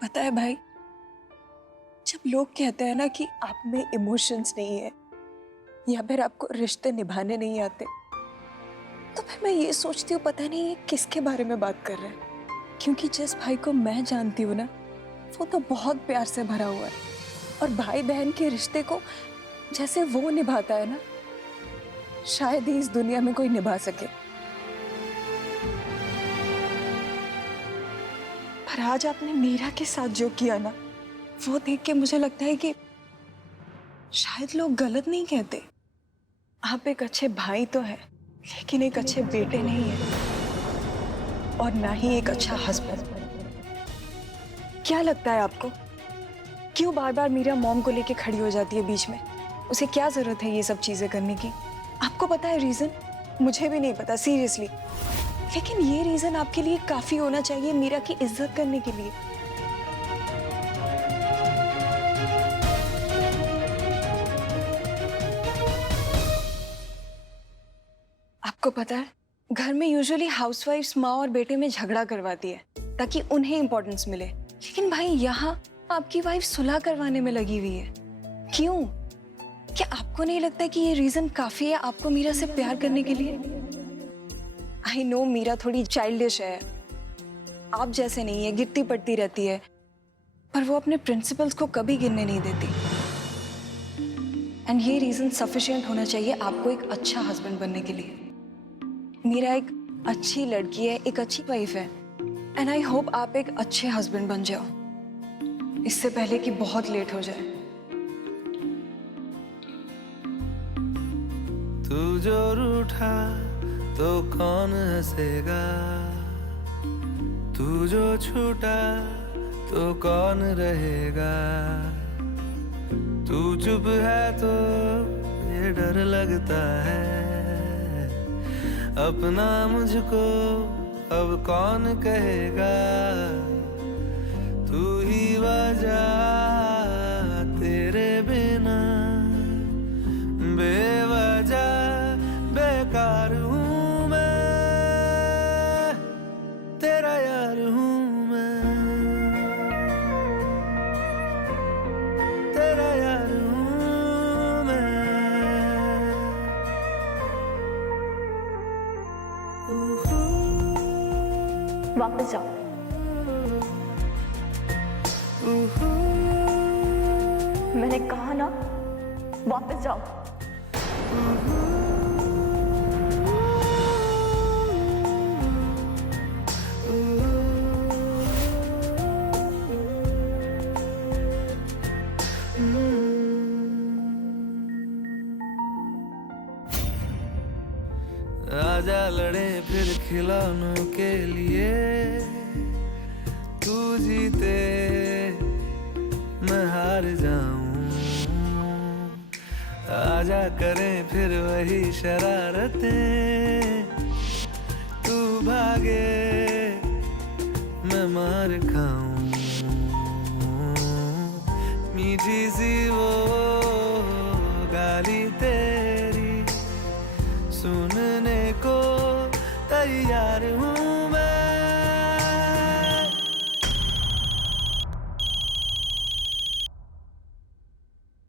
पता है भाई, जब लोग कहते हैं ना कि आप में इमोशंस नहीं है या फिर आपको रिश्ते निभाने नहीं आते, तो फिर मैं ये सोचती हूँ पता नहीं ये किसके बारे में बात कर रहे हैं। क्योंकि जिस भाई को मैं जानती हूँ ना, वो तो बहुत प्यार से भरा हुआ है, और भाई बहन के रिश्ते को जैसे वो निभाता है ना, शायद ही इस दुनिया में कोई निभा सके। पर आज आपने मीरा के साथ जो किया ना, वो देख के मुझे लगता है कि शायद लोग गलत नहीं कहते। आप एक अच्छे भाई तो है, लेकिन एक अच्छे बेटे नहीं है, और ना ही एक अच्छा हस्बैंड। क्या लगता है आपको, क्यों बार बार मीरा मॉम को लेके खड़ी हो जाती है बीच में? उसे क्या जरूरत है ये सब चीजें करने की? आपको पता है रीजन? मुझे भी नहीं पता सीरियसली, लेकिन ये रीजन आपके लिए काफी होना चाहिए मीरा की इज्जत करने के लिए। आपको पता है, घर में यूजुअली हाउसवाइफ्स माँ और बेटे में झगड़ा करवाती है ताकि उन्हें इंपॉर्टेंस मिले, लेकिन भाई यहाँ आपकी वाइफ सुलह करवाने में लगी हुई है। क्यों? क्या आपको नहीं लगता कि ये रीजन काफी है आपको मीरा से प्यार करने के लिए? आई नो मीरा थोड़ी चाइल्डिश है, आप जैसे नहीं है, गिरती पड़ती रहती है, पर वो अपने प्रिंसिपल्स को कभी गिरने नहीं देती। एंड ये रीजन सफिशिएंट होना चाहिए आपको एक अच्छा हस्बैंड बनने के लिए। मीरा एक अच्छी लड़की है, एक अच्छी वाइफ है, एंड आई होप आप एक अच्छे हस्बैंड बन जाओ, इससे पहले कि बहुत लेट हो जाए। तू जो रूठा तो कौन हंसेगा, तू जो छूटा तो कौन रहेगा, तू चुप है तो ये डर लगता है, अपना मुझको अब कौन कहेगा, तू ही वजह तेरे बिना बेवजह बेकार हूँ मैं, तेरा यार हूँ मैं, तेरा यार हूँ मैं। वापस जाओ। मैंने कहा ना, वापस जाओ। आजा लड़े फिर खिलौनों के लिए, तू जीते मैं हार जाऊं, आजा करें फिर वही शरारतें, तू भागे मैं मार खाऊं, मीठी सी वो गाली तेरी सुनने को तैयार हूँ मैं।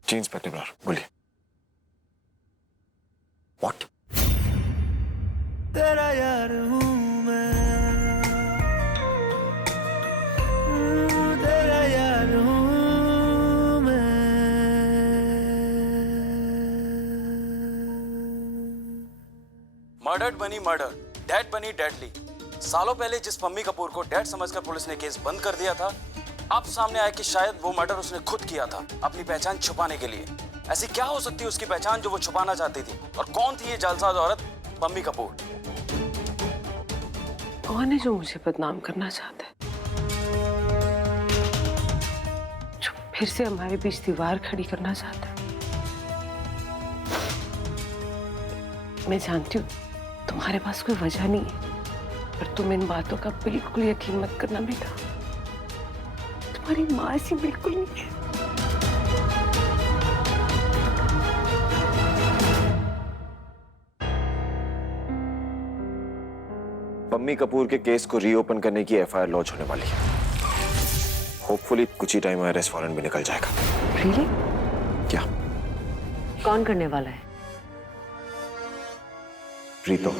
जी इंस्पेक्टर ब्रार, बोलिए। व्हाट? तेरा यार हूँ मैं, तेरा यार हूँ मैं। मर्डर्ड बनी मर्डर, डेड बनी डेडली। सालों पहले जिस पम्मी कपूर को डेड समझकर पुलिस ने केस बंद कर दिया था, अब सामने आया कि शायद वो मर्डर उसने खुद किया था अपनी पहचान छुपाने के लिए। ऐसी क्या हो सकती है उसकी पहचान जो वो छुपाना चाहती थी? और कौन थी ये जालसाज औरत पम्मी कपूर? कौन है जो मुझे बदनाम करना चाहता है, जो फिर से हमारे बीच दीवार खड़ी करना चाहता है? मैं जानती हूँ तुम्हारे पास कोई वजह नहीं है, पर तुम इन बातों का बिल्कुल यकीन मत करना बेटा। तुम्हारी माँ ऐसी बिल्कुल नहीं है। पम्मी कपूर के केस को रीओपन करने की एफआईआर लॉन्च होने वाली है। होपफुली कुछ ही टाइम में अरेस्ट वारंट भी निकल जाएगा। रियली? क्या? कौन करने वाला है? प्रीतो।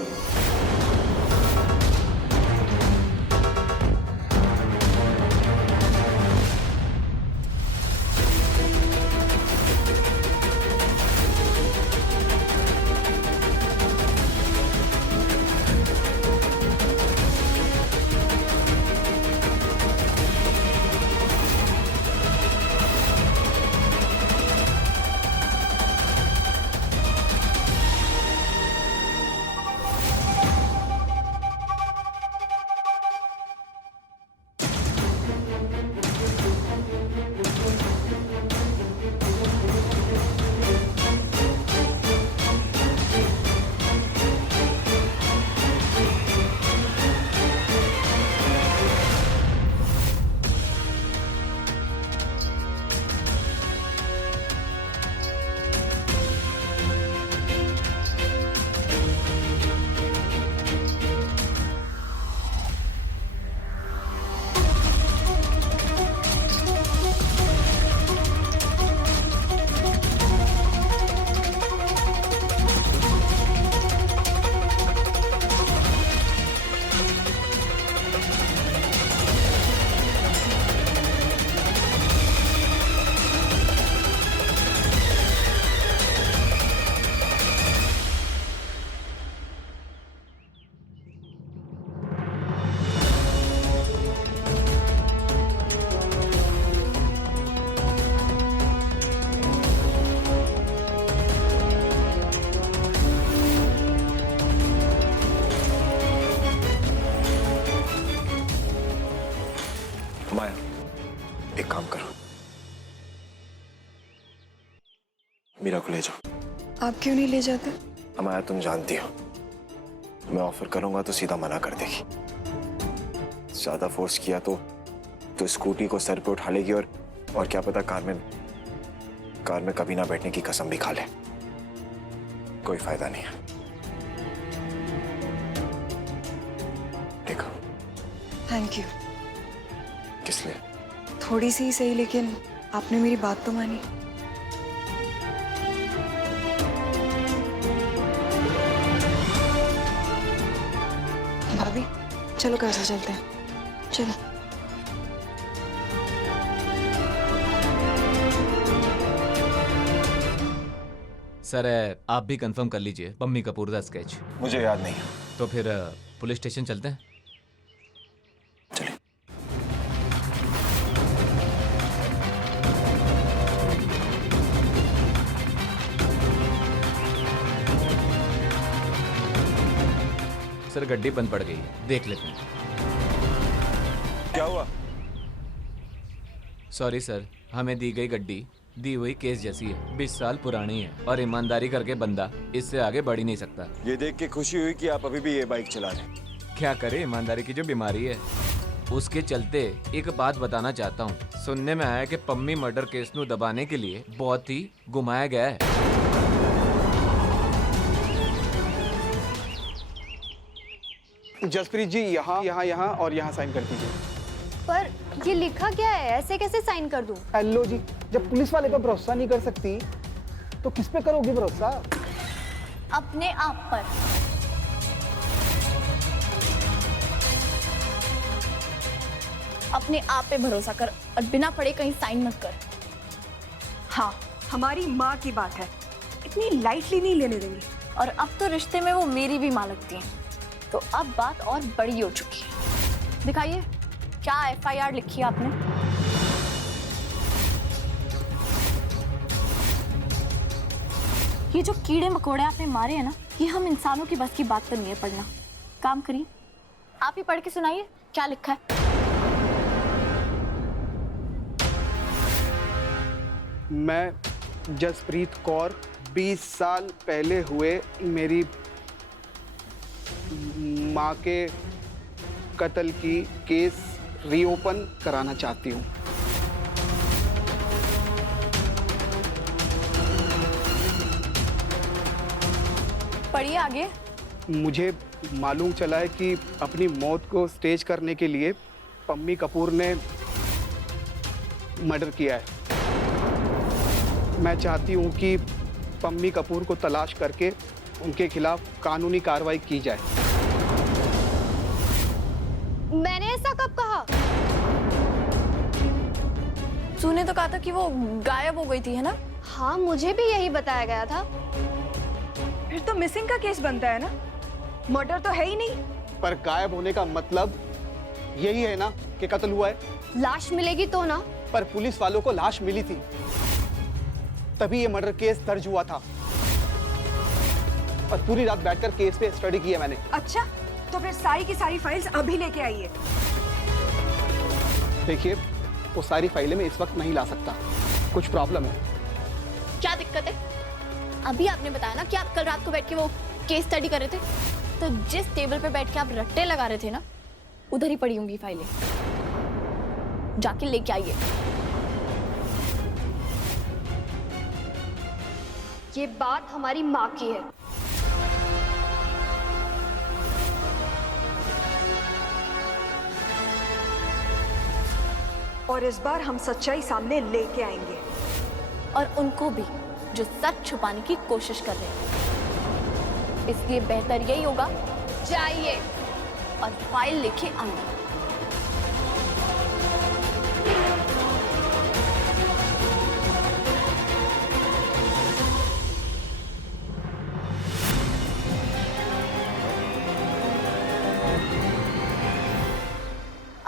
माया, एक काम करो, मीरा को ले जाओ। आप क्यों नहीं ले जाते? माया, तुम जानती हो मैं ऑफर करूंगा तो सीधा मना कर देगी। ज्यादा फोर्स किया तो स्कूटी को सर पे उठा लेगी और क्या पता कार में कभी ना बैठने की कसम भी खा ले। कोई फायदा नहीं है। देखो। Thank you. किस लिए? थोड़ी सी ही सही, लेकिन आपने मेरी बात तो मानी। भाभी चलो घर से चलते हैं। चलो। सर आप भी कंफर्म कर लीजिए पम्मी कपूर का स्केच। मुझे याद नहीं है। तो फिर पुलिस स्टेशन चलते हैं। चलिए। सर गड्डी बंद पड़ गई, देख लेते हैं। क्या हुआ? सॉरी सर, हमें दी गई गड्डी दी हुई केस जैसी है, 20 साल पुरानी है और ईमानदारी करके बंदा इससे आगे बढ़ ही नहीं सकता। ये देख के खुशी हुई कि आप अभी भी ये बाइक चला रहे हैं। क्या करे, ईमानदारी की जो बीमारी है उसके चलते एक बात बताना चाहता हूँ। सुनने में आया कि पम्मी मर्डर केस ਨੂੰ दबाने के लिए बहुत ही घुमाया गया है। जसप्रीत जी यहाँ यहाँ यहाँ और यहाँ साइन कर दीजिए। पर ये लिखा क्या है? ऐसे कैसे साइन कर दूं? हेलो जी, जब पुलिस वाले पर भरोसा नहीं कर सकती तो किस पे करोगी भरोसा? अपने आप पर। अपने आप पे भरोसा कर और बिना पढ़े कहीं साइन मत कर। हाँ, हमारी माँ की बात है, इतनी लाइटली नहीं लेने देंगे। और अब तो रिश्ते में वो मेरी भी माँ लगती है, तो अब बात और बड़ी हो चुकी है। दिखाइए क्या FIR लिखी है आपने? ये जो कीड़े मकोड़े आपने मारे हैं ना, ये हम इंसानों की बस की बात तो नहीं है पढ़ना। काम करिए, आप ही पढ़ के सुनाइए क्या लिखा है। मैं जसप्रीत कौर 20 साल पहले हुए मेरी माँ के कत्ल की केस रीओपन कराना चाहती हूँ। पढ़िए आगे। मुझे मालूम चला है कि अपनी मौत को स्टेज करने के लिए पम्मी कपूर ने मर्डर किया है। मैं चाहती हूँ कि पम्मी कपूर को तलाश करके उनके खिलाफ कानूनी कार्रवाई की जाए। मैंने ऐसा कब कहा? तूने तो कहा था कि वो गायब हो गई थी, है ना? हाँ, मुझे भी यही बताया गया था। फिर तो मिसिंग का केस बनता है ना, मर्डर तो है ही नहीं। पर गायब होने का मतलब यही है ना कि कत्ल हुआ है। लाश मिलेगी तो ना। पर पुलिस वालों को लाश मिली थी, तभी ये मर्डर केस दर्ज हुआ था। और पूरी रात बैठकर केस पे स्टडी की है मैंने। अच्छा, तो फिर सारी की सारी फाइल्स अभी लेके आइए। देखिए, वो सारी फाइलें मैं इस वक्त नहीं ला सकता, कुछ प्रॉब्लम है। क्या दिक्कत है? अभी आपने बताया ना कि आप कल रात को बैठ के वो केस स्टडी कर रहे थे, तो जिस टेबल पे बैठ के आप रट्टे लगा रहे थे ना, उधर ही पड़ी होंगी फाइलें। जाके लेके आइए। ये बात हमारी माँ की है। और इस बार हम सच्चाई सामने लेके आएंगे। और उनको भी जो सच छुपाने की कोशिश कर रहे हैं। इसलिए बेहतर यही होगा, जाइए और फाइल लेके आइए।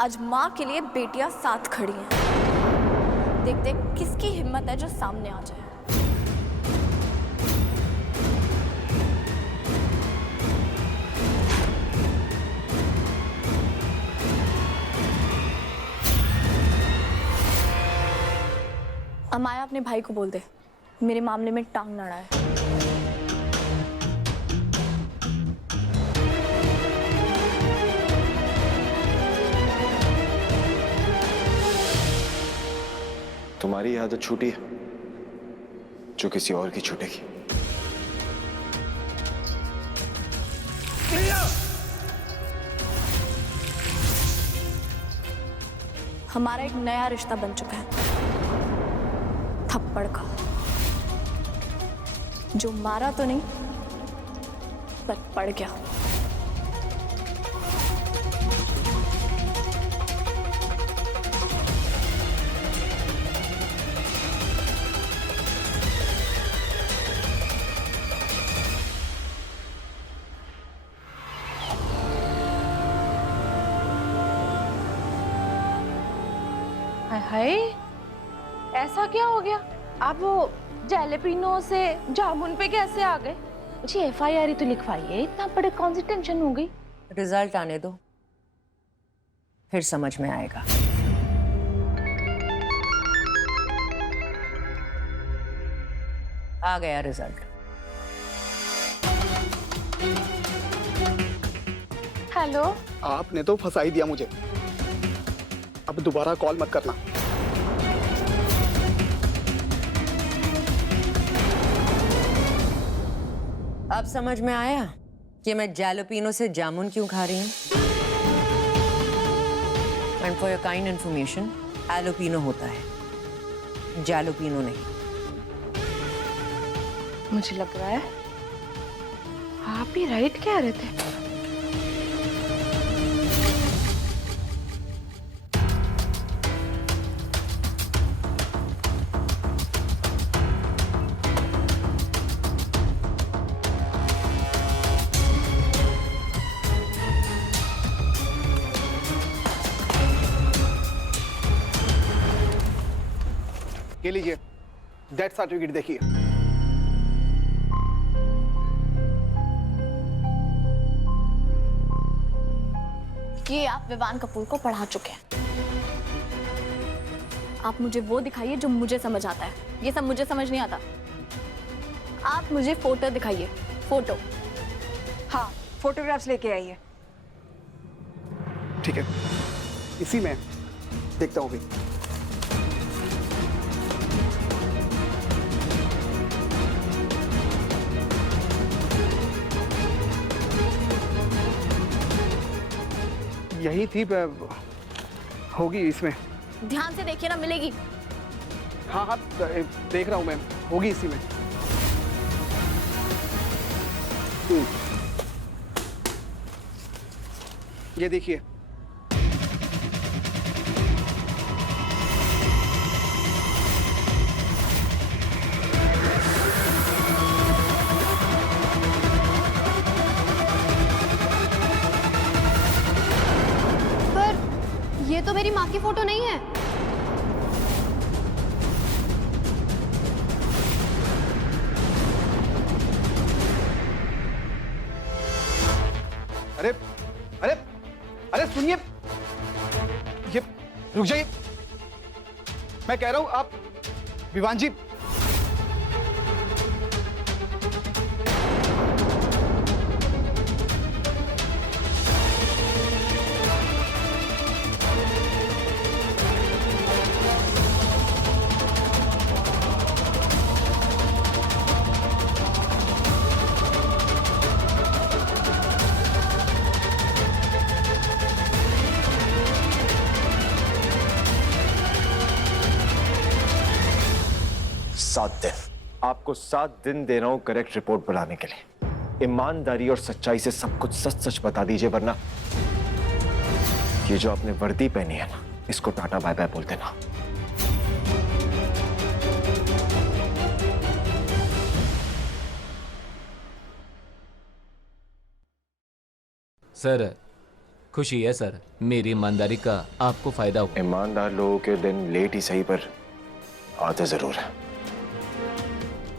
आज माँ के लिए बेटियां साथ खड़ी हैं। देखते किसकी हिम्मत है जो सामने आ जाए। अमाया अपने भाई को बोल दे, मेरे मामले में टांग ना अड़ाए। तुम्हारी आदत छूटी है जो किसी और की छूटेगी। हमारा एक नया रिश्ता बन चुका है, थप्पड़ का, जो मारा तो नहीं पर पड़ गया। हाय, ऐसा क्या हो गया? आप वो जैलेपिनो से जामुन पे कैसे आ गए? मुझे एफआईआर ही तो लिखवाई है, इतना बड़े कौन सी टेंशन हो गई? रिजल्ट आने दो, फिर समझ में आएगा। आ गया रिजल्ट। हेलो, आपने तो फंसा ही दिया मुझे। अब दोबारा कॉल मत करना। अब समझ में आया कि मैं जैलोपिनो से जामुन क्यों खा रही हूँ। And for your kind information, jalapeno होता है, जैलोपिनो नहीं। मुझे लग रहा है आप ही राइट कह रहे थे। ये लीजिए, डेथ सर्टिफिकेट देखिए। ये आप विवान कपूर को पढ़ा चुके हैं। आप मुझे वो दिखाइए जो मुझे समझ आता है, ये सब मुझे समझ नहीं आता। आप मुझे फोटो दिखाइए, फोटो। हाँ, फोटोग्राफ्स लेके आइए। ठीक है, इसी में देखता हूँ भी। यही थी, होगी इसमें। ध्यान से देखिए ना, मिलेगी। हाँ हाँ देख रहा हूँ मैं, होगी इसी में। ये देखिए, पर ये तो मेरी माँ की फोटो नहीं है। अरे अरे अरे सुनिए, ये रुक जाइए, मैं कह रहा हूं आप विवान जी। आपको 7 दिन दे रहा हूं करेक्ट रिपोर्ट बनाने के लिए। ईमानदारी और सच्चाई से सब कुछ सच सच बता दीजिए, वरना ये जो आपने वर्दी पहनी है ना, इसको टाटा बाय बाय बोल देना। सर खुशी है सर, मेरी ईमानदारी का आपको फायदा हुआ। ईमानदार लोगों के दिन लेट ही सही पर आते जरूर है।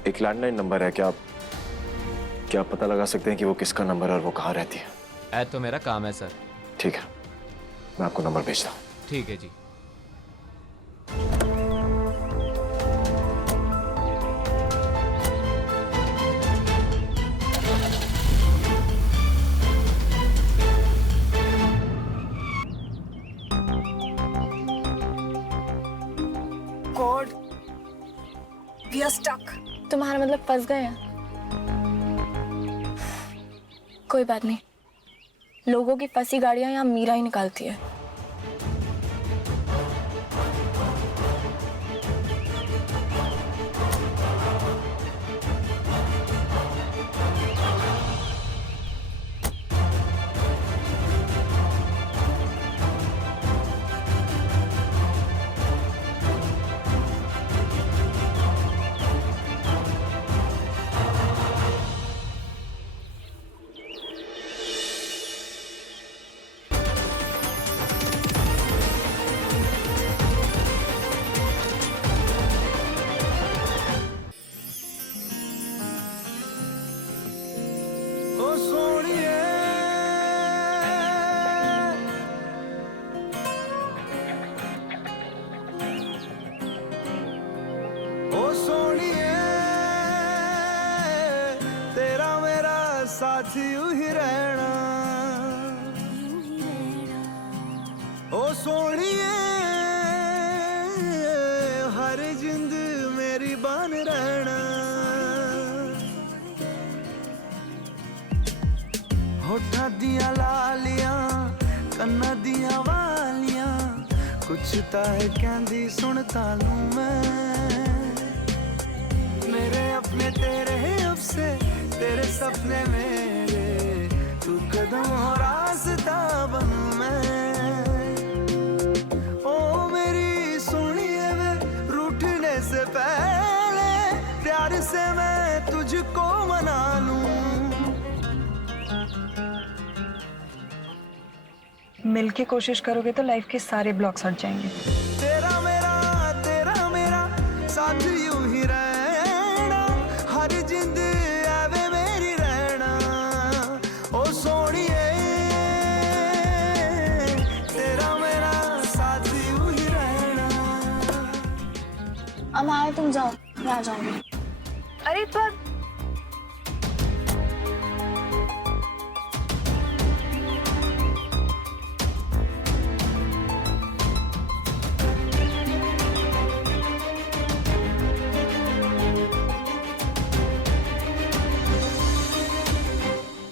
एक लैंडलाइन नंबर है, क्या पता लगा सकते हैं कि वो किसका नंबर है और वो कहाँ रहती है? तो मेरा काम है सर। ठीक है, मैं आपको नंबर भेजता हूँ। ठीक है जी। God, we are stuck. तुम्हारा मतलब फंस गए हैं? कोई बात नहीं, लोगों की फंसी गाड़ियां यहाँ मीरा ही निकालती है। साथ यूं ही रहना, ओ सोनिए हर जिंद मेरी बान रहना। होठा दिया लालियां कन्ना दिया वालियां, कुछ ताए कहंदी सुनता लूं मैं। मेरे अपने तेरे अब से तेरे सपने मेरे, तू कदम हो रास्ता बनूं मैं। ओ मेरी सुनिए वे रूठने से पहले प्यार से मैं तुझको मना लूं। मिलके कोशिश करोगे तो लाइफ के सारे ब्लॉक्स हट जाएंगे। तेरा मेरा साथ यूं ही रहना, हर जिंद आवे मेरी रहना। ओ सोनिए तेरा मेरा साथ यूं ही रहना। अमाया तुम जाओ, मैं आ जाऊंगी। अरे पर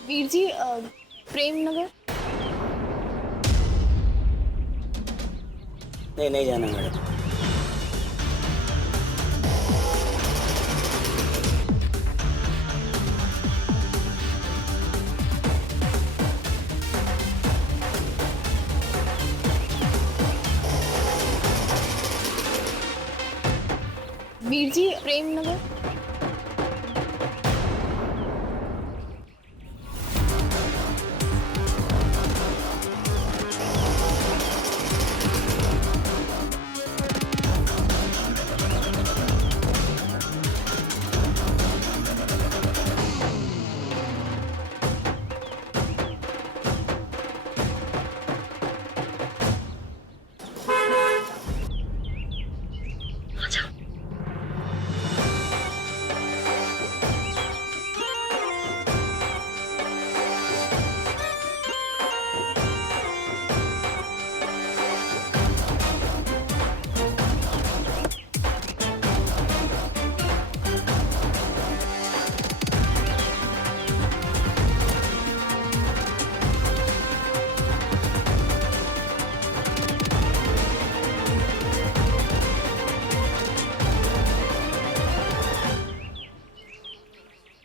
वीर जी, प्रेम नगर। नहीं जाना मैडम।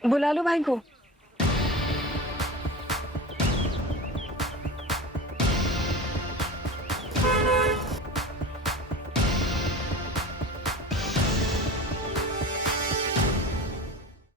बुला लो भाई को।